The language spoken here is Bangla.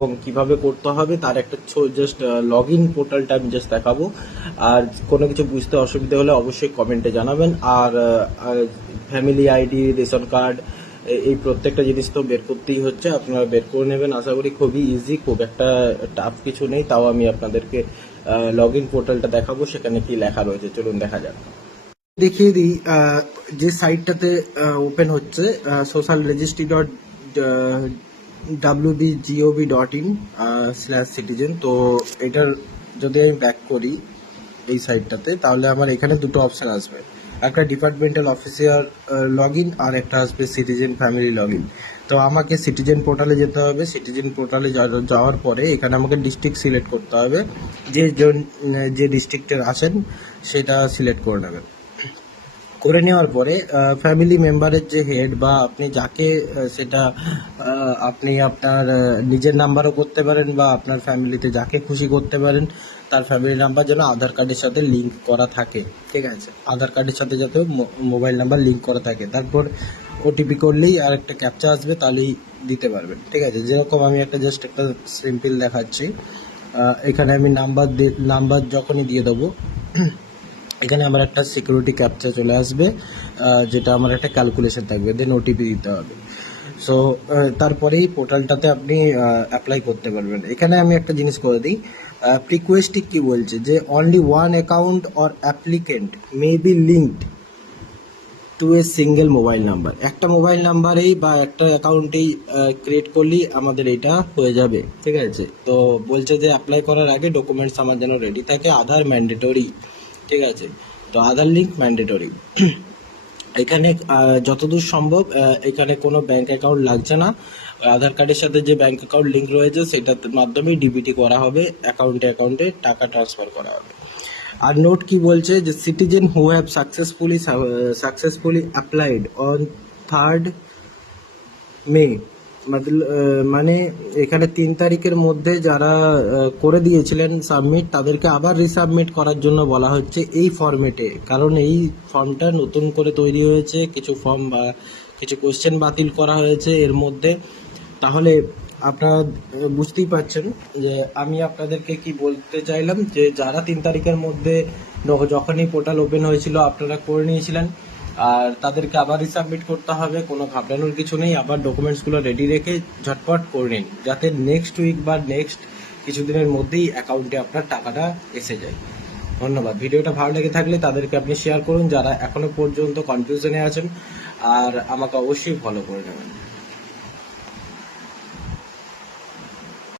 এবং কিভাবে করতে হবে তার একটা জাস্ট লগ ইন পোর্টালটা আমি জাস্ট দেখাবো। আর কোনো কিছু বুঝতে অসুবিধা হলে অবশ্যই কমেন্টে জানাবেন। আর ফ্যামিলি আইডি, রেশন কার্ড, এই প্রত্যেকটা জিনিস তো বের করতেই হচ্ছে, আপনারা বের করে নেবেন। আশা করি খুবই ইজি, খুব একটা টাফ কিছু নেই। তাও আমি আপনাদেরকে লগ ইন পোর্টালটা দেখাবো, সেখানে কি লেখা রয়েছে চলুন দেখা যাক। দেখিয়ে দিই যে সাইটটাতে ওপেন হচ্ছে, সোশ্যাল রেজিস্ট্রি ডট wbgov.in/citizen। তো এটার যদি আমি ব্যাক করি এই সাইটটাতে, তাহলে আমার এখানে দুটো অপশান আসবে, একটা ডিপার্টমেন্টাল অফিসিয়াল লগ ইন আর একটা আসবে সিটিজেন ফ্যামিলি লগ ইন। তো আমাকে সিটিজেন পোর্টালে যেতে হবে। সিটিজেন পোর্টালে যাওয়ার পরে এখানে আমাকে ডিস্ট্রিক্ট সিলেক্ট করতে হবে। যে ডিস্ট্রিক্টের আছেন সেটা সিলেক্ট করে নেবেন। করে নেওয়ার পরে ফ্যামিলি মেম্বারের যে হেড বা আপনি যাকে সেটা আপনি আপনার নিজের নাম্বারও করতে পারেন বা আপনার ফ্যামিলিতে যাকে খুশি করতে পারেন, তার ফ্যামিলি নাম্বার যেন আধার কার্ডের সাথে লিঙ্ক করা থাকে। ঠিক আছে, আধার কার্ডের সাথে যাতে মোবাইল নাম্বার লিঙ্ক করা থাকে। তারপর ওটিপি করলেই আর একটা ক্যাপচা আসবে, তাহলেই দিতে পারবেন। ঠিক আছে, যেরকম আমি জাস্ট একটা সিম্পল দেখাচ্ছি। এখানে আমি নাম্বার যখনই দিয়ে দেবো, এখানে আমার একটা সিকিউরিটি ক্যাপচা চলে আসবে, যেটা আমার একটা ক্যালকুলেশন থাকবে, দেন ওটিপি দিতে হবে। সো তারপরেই পোর্টালটাতে আপনি অ্যাপ্লাই করতে পারবেন। এখানে আমি একটা জিনিস করে দিই, প্রিকোয়েস্টে কি বলছে যে only one account or applicant may be linked to a single mobile number. একটা মোবাইল নাম্বারেই বা একটা অ্যাকাউন্টেই ক্রিয়েট করলেই আমাদের এটা হয়ে যাবে। ঠিক আছে, তো বলছে যে অ্যাপ্লাই করার আগে ডকুমেন্টস আমার যেন রেডি থাকে, আধার ম্যান্ডেটরি। ঠিক আছে, তো আধার লিঙ্ক ম্যান্ডেটরি। এখানে যতদূর সম্ভব এখানে কোনো ব্যাংক অ্যাকাউন্ট লাগছে না। আধার কার্ডের সাথে যে ব্যাংক অ্যাকাউন্ট লিঙ্ক রয়েছে সেটার মাধ্যমেই ডিবিটি করা হবে, অ্যাকাউন্টে টাকা ট্রান্সফার করা হবে। আর নোট কি বলছে যে citizen who have successfully applied on 3rd মে, মানে এখানে 3 তারিখের মধ্যে যারা করে দিয়েছিলেন সাবমিট, তাদেরকে আবার রিসাবমিট করার জন্য বলা হচ্ছে এই ফর্মেটে। কারণ এই ফর্মটা নতুন করে তৈরি হয়েছে, কিছু ফর্ম বা কিছু কোশ্চেন বাতিল করা হয়েছে এর মধ্যে। তাহলে আপনারা বুঝতেই পারছেন যে আমি আপনাদেরকে কি বলতে চাইলাম, যে যারা 3 তারিখের মধ্যে যখনই পোর্টাল ওপেন হয়েছিল আপনারা করে নিয়েছিলেন, আর তাদেরকে আবার রিসাবমিট করতে হবে। কোনো ঘাবড়ানোর কিছু নেই, আবার ডকুমেন্টসগুলো রেডি রেখে ঝটপট করে নিন, যাতে নেক্সট উইক বা নেক্সট কিছুদিনের মধ্যেই অ্যাকাউন্টে আপনার টাকাটা এসে যায়। ধন্যবাদ। ভিডিওটা ভালো লেগে থাকলে তাদেরকে আপনি শেয়ার করুন, যারা এখনো পর্যন্ত কনফিউশনে আছেন, আর আমাকে অবশ্যই ফলো করে নেবেন।